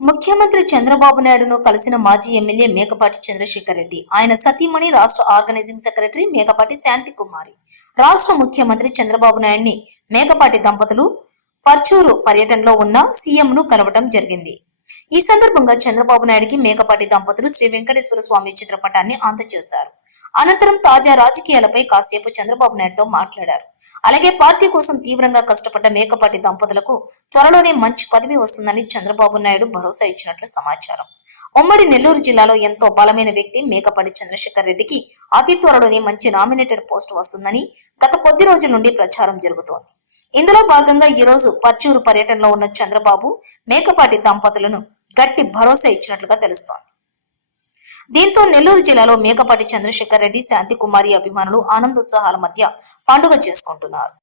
ముఖ్యమంత్రి చంద్రబాబు నాయుడును కలిసిన మాజీ ఎమ్మెల్యే మేకపాటి చంద్రశేఖర్ రెడ్డి, ఆయన సతీమణి రాష్ట్ర ఆర్గనైజింగ్ సెక్రటరీ మేకపాటి శాంతి కుమారి రాష్ట్ర ముఖ్యమంత్రి చంద్రబాబు నాయుడిని మేకపాటి దంపతులు పర్చూరు పర్యటనలో ఉన్న సీఎంను కలవడం జరిగింది. ఈ సందర్భంగా చంద్రబాబు నాయుడికి మేకపాటి దంపతులు శ్రీ వెంకటేశ్వర స్వామి చిత్రపటాన్ని అందజేశారు. అనంతరం తాజా రాజకీయాలపై కాసేపు చంద్రబాబు నాయుడుతో మాట్లాడారు. అలాగే పార్టీ కోసం తీవ్రంగా కష్టపడ్డ మేకపాటి దంపతులకు త్వరలోనే మంచి పదవి వస్తుందని చంద్రబాబు నాయుడు భరోసా ఇచ్చినట్లు సమాచారం. ఉమ్మడి నెల్లూరు జిల్లాలో ఎంతో బలమైన వ్యక్తి మేకపాటి చంద్రశేఖర్ రెడ్డికి అతి త్వరలోనే మంచి నామినేటెడ్ పోస్ట్ వస్తుందని గత కొద్ది రోజుల నుండి ప్రచారం జరుగుతోంది. ఇందులో భాగంగా ఈ రోజు పర్చూరు పర్యటనలో ఉన్న చంద్రబాబు మేకపాటి దంపతులను గట్టి భరోసా ఇచ్చినట్లుగా తెలుస్తోంది. దీంతో నెల్లూరు జిల్లాలో మేకపాటి చంద్రశేఖర్ రెడ్డి, శాంతి కుమారి అభిమానులు ఆనందోత్సాహాల మధ్య పండుగ చేసుకుంటున్నారు.